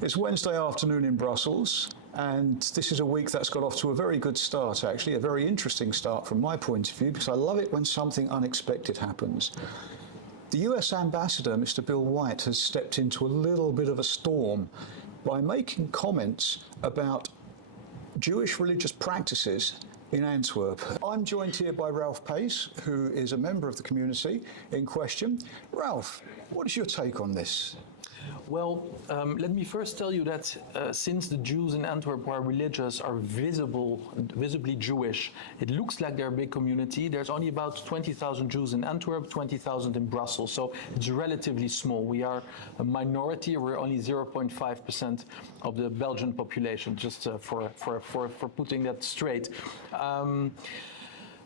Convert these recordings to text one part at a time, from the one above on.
It's Wednesday afternoon in Brussels, and this is a week that's got off to a very good start, actually, a very interesting start from my point of view, because I love it when something unexpected happens. The US ambassador, Mr. Bill White, has stepped into a little bit of a storm by making comments about Jewish religious practices in Antwerp. I'm joined here by Ralph Pais, who is a member of the community in question. Ralph, what is your take on this? Well, let me first tell you that since the Jews in Antwerp who are religious are visibly Jewish, it looks like they're a big community. There's only about 20,000 Jews in Antwerp, 20,000 in Brussels, so it's relatively small. We are a minority. We're only 0.5% of the Belgian population, just for putting that straight.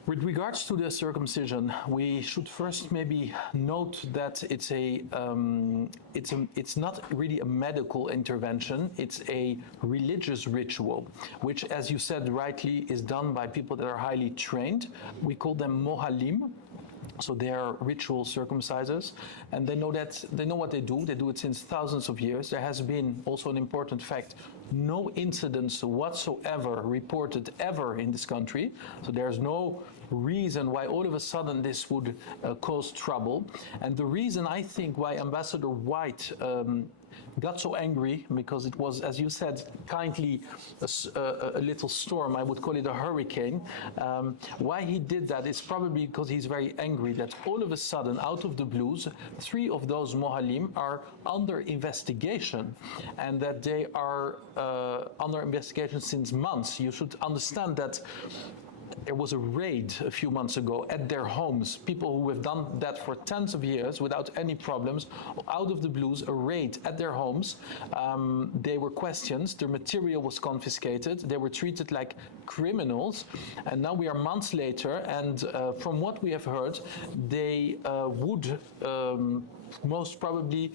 With regards to the circumcision, we should first maybe note that it's not really a medical intervention. It's a religious ritual, which, as you said rightly, is done by people that are highly trained. We call them mohalim. So they are ritual circumcisers, and they know what they do. They do it since thousands of years. There has been also an important fact: no incidents whatsoever reported ever in this country. So there's no reason why all of a sudden this would cause trouble. And the reason, I think, why Ambassador White got so angry, because it was, as you said, kindly a little storm, I would call it a hurricane. Why he did that is probably because he's very angry that all of a sudden, out of the blues, 3 of those mohalim are under investigation, and that they are under investigation since months. You should understand that there was a raid a few months ago at their homes. People who have done that for tens of years without any problems, out of the blues, a raid at their homes. They were questioned, their material was confiscated, they were treated like criminals, and now we are months later, and from what we have heard, they would most probably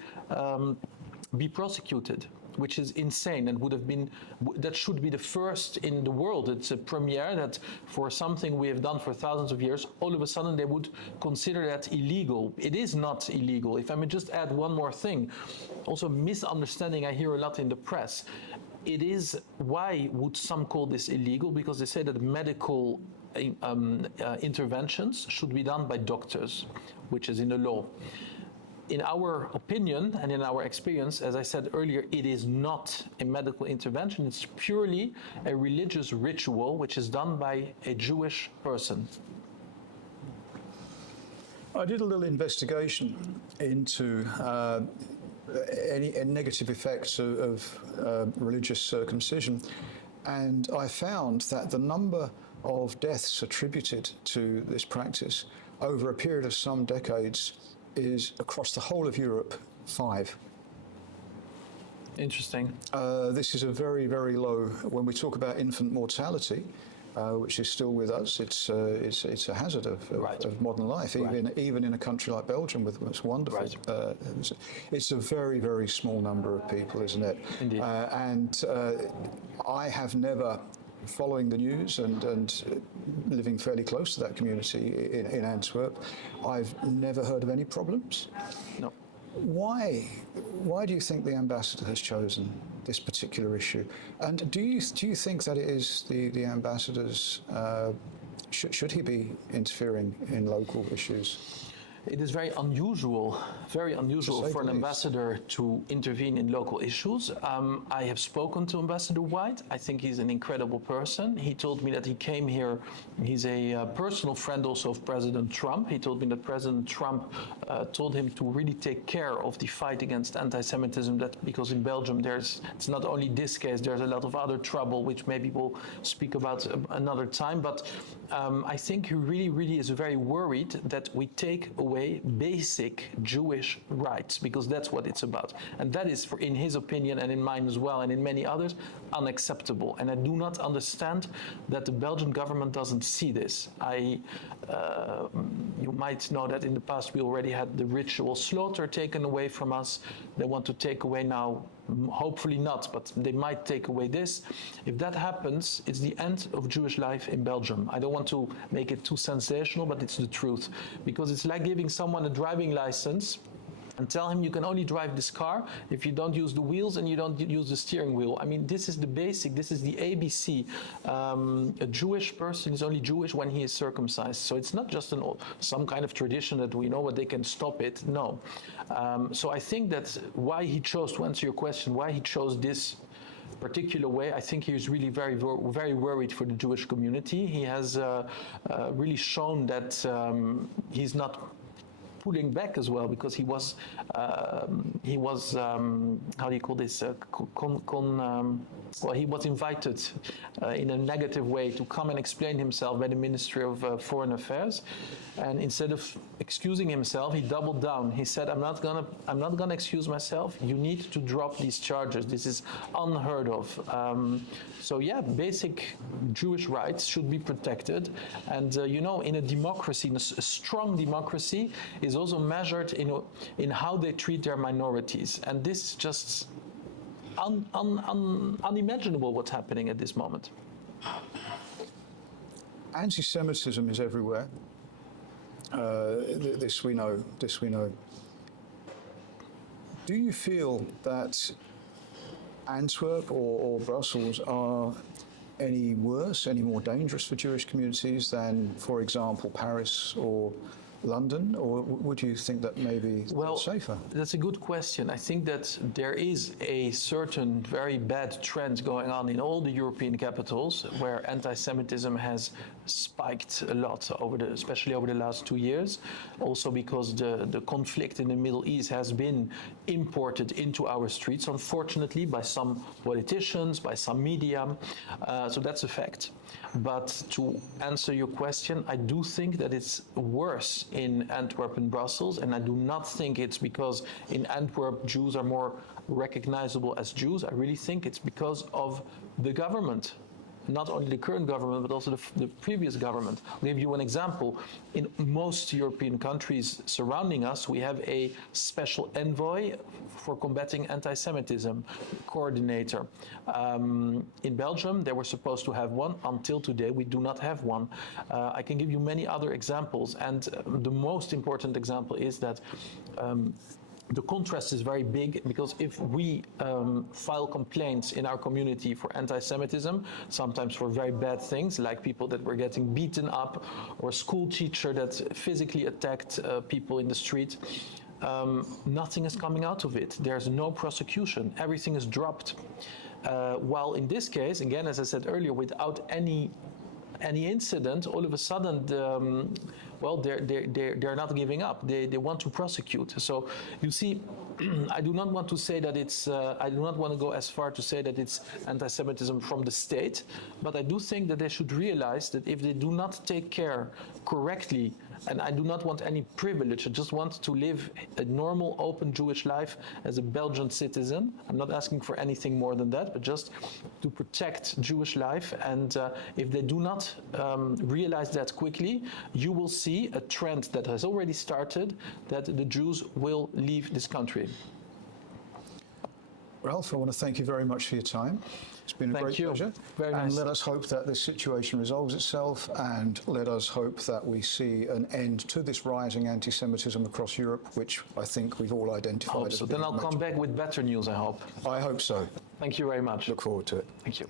be prosecuted, which is insane, and that should be the first in the world. It's a premiere that for something we have done for thousands of years, all of a sudden they would consider that illegal. It is not illegal. If I may just add one more thing, also misunderstanding I hear a lot in the press. It is, why would some call this illegal? Because they say that medical interventions should be done by doctors, which is in the law. In our opinion and in our experience, as I said earlier, it is not a medical intervention. It's purely a religious ritual which is done by a Jewish person. I did a little investigation into any negative effects of religious circumcision, and I found that the number of deaths attributed to this practice over a period of some decades is, across the whole of Europe, 5. Interesting. This is a very, very low. When we talk about infant mortality, which is still with us, it's a hazard of modern life, even in a country like Belgium with its wonderful. Right. It's a very, very small number of people, isn't it? Indeed. And I have never, following the news and living fairly close to that community in Antwerp, I've never heard of any problems. No. Why do you think the ambassador has chosen this particular issue? And do you think that it is the ambassador's, should he be interfering in local issues? It is very unusual for an ambassador to intervene in local issues. I have spoken to Ambassador White. I think he's an incredible person. He told me that he came here. He's a personal friend also of President Trump. He told me that President Trump told him to really take care of the fight against anti-Semitism, because in Belgium it's not only this case, there's a lot of other trouble, which maybe we'll speak about another time. But I think he really is very worried that we take away basic Jewish rights, because that's what it's about. And that is, in his opinion and in mine as well, and in many others, unacceptable. And I do not understand that the Belgian government doesn't see this. You might know that in the past we already had the ritual slaughter taken away from us. They want to take away now, hopefully not, but they might take away this. If that happens, it's the end of Jewish life in Belgium. I don't want to make it too sensational, but it's the truth. Because it's like giving someone a driving license and tell him you can only drive this car if you don't use the wheels and you don't use the steering wheel. I mean, this is the basic, this is the ABC. A Jewish person is only Jewish when he is circumcised. So it's not just some kind of tradition that we know what they can stop it. No. So I think that why he chose, to answer your question, why he chose this particular way, I think he is really very, very worried for the Jewish community. He has really shown that he's not pulling back as well, because he was how do you call this, well, he was invited in a negative way to come and explain himself by the Ministry of Foreign Affairs, and instead of excusing himself, he doubled down. He said, I'm not gonna excuse myself. You need to drop these charges. This is unheard of. So yeah, basic Jewish rights should be protected, and you know, in a democracy, in a strong democracy, is also measured in how they treat their minorities, and this is just unimaginable what's happening at this moment. Anti-Semitism is everywhere. This we know. Do you feel that Antwerp or Brussels are any worse, any more dangerous for Jewish communities than, for example, Paris or London, or would you think that maybe it's safer? That's a good question. I think that there is a certain very bad trend going on in all the European capitals where anti-Semitism has spiked a lot, especially over the last 2 years. Also because the conflict in the Middle East has been imported into our streets, unfortunately, by some politicians, by some media. So that's a fact. But to answer your question, I do think that it's worse in Antwerp and Brussels, and I do not think it's because in Antwerp Jews are more recognizable as Jews. I really think it's because of the government. Not only the current government, but also the previous government. I'll give you an example. In most European countries surrounding us, we have a special envoy for combating anti-Semitism, coordinator. In Belgium, they were supposed to have one. Until today, we do not have one. I can give you many other examples, and the most important example is that the contrast is very big, because if we file complaints in our community for anti-Semitism, sometimes for very bad things, like people that were getting beaten up, or a school teacher that physically attacked people in the street, nothing is coming out of it. There's no prosecution. Everything is dropped. While in this case, again, as I said earlier, without any incident, all of a sudden, they're not giving up. They want to prosecute. So you see, I do not want to say that it's. I do not want to go as far to say that it's anti-Semitism from the state, but I do think that they should realize that if they do not take care correctly, and I do not want any privilege, I just want to live a normal, open Jewish life as a Belgian citizen. I'm not asking for anything more than that, but just to protect Jewish life. And if they do not realize that quickly, you will see a trend that has already started, that the Jews will leave this country. Ralph, I want to thank you very much for your time. It's been a great pleasure. Very nice. And let us hope that this situation resolves itself, and let us hope that we see an end to this rising anti-Semitism across Europe, which I think we've all identified as being Then I'll come back with better news, I hope. I hope so. Thank you very much. Look forward to it. Thank you.